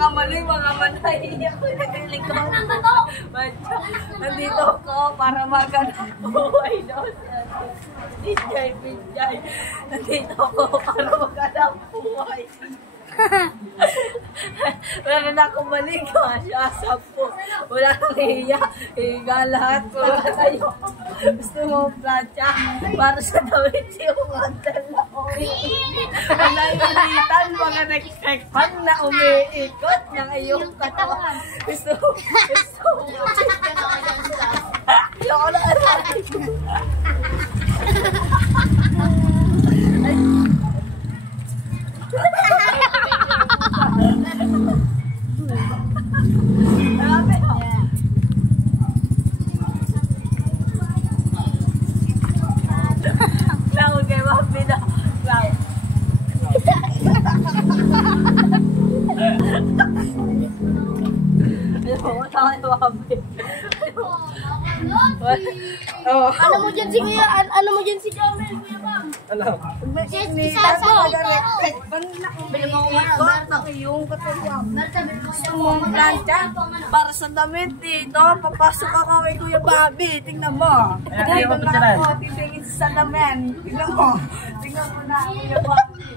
mga mali, mga manay. Ako nagkilig ko. Nandito ako para magandang buhay daw. Pinjay. Nandito ako para magandang buhay. Wala na akong maliga. Siya, 10. Wala nang hiya. Higa lahat. Wala tayo. Gusto mo plancha para sa dawit siya umantal na wala initan. Mga nagkakpan na umiikot ng iyong katawan. Gusto mo. Ayoko na alay. Cloud kay Mami na. Cloud. Ano mo dyan si Kuya? Ano mo dyan si Jamel, Kuya Bang? Ano? Ikot ng iyong katawan. Gusto mong plancha para sa damit dito. Papasok ako kay Kuya Bobby. Tingnan mo. Tingnan ako. Titingin sa salamin. Tingnan mo. Tingnan mo na Kuya Bobby.